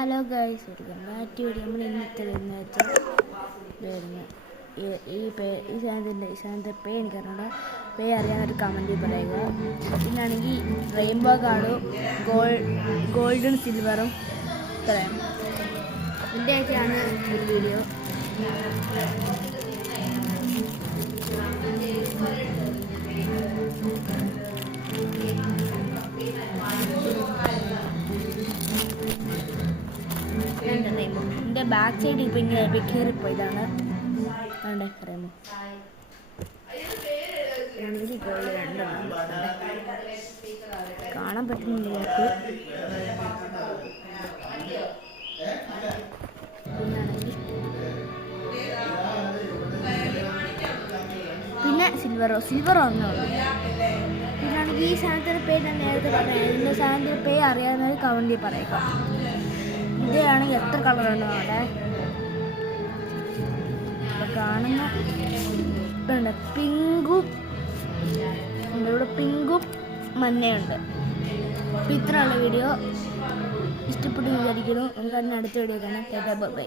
Hello guys, welcome back to video. നമ്മൾ ഇന്നത്തെ വെച്ചാൽ ഈ സാധനത്തിൻ്റെ പേ എനിക്കറിയണ്ട. പേ അറിയാനൊരു കമൻറ്റിൽ പറയുക. പിന്നാണെങ്കിൽ റെയിൻബോ കാർഡും ഗോൾഡും സിൽവറും പറയാം. ഇതിൻ്റെയൊക്കെയാണ് ഒരു വീഡിയോ. എൻ്റെ ബാക്ക് സൈഡ് ഇപ്പം ഇങ്ങനെ കയറിപ്പോൾ ഇതാണ് കണ്ടേ പറയുമ്പോൾ ഗോൾഡ് രണ്ടെണ്ണം കാണാൻ പറ്റുന്നില്ല ഞങ്ങൾക്ക്. പിന്നെ സിൽവർ ഒന്നുള്ളൂ. പിന്നാണെങ്കിൽ ഈ സാധനത്തിൻ്റെ പേ ഞാൻ നേരത്തെ പറഞ്ഞത്. ഇതിൻ്റെ സാധനത്തിൻ്റെ പേ അറിയാവുന്നവർ കമൻറ്റിൽ പറയുക. ഇതാണെങ്കിൽ എത്ര കളറുണ്ടോ അവിടെ കാണുന്ന പിങ്കും ഇവിടെ പിങ്കും മഞ്ഞയുണ്ട്. അപ്പം ഇത്രയുള്ള വീഡിയോ ഇഷ്ടപ്പെട്ടു വിചാരിക്കുന്നു. നമുക്ക് അതിന് അടുത്ത വീഡിയോ കാണാം. ബൈ.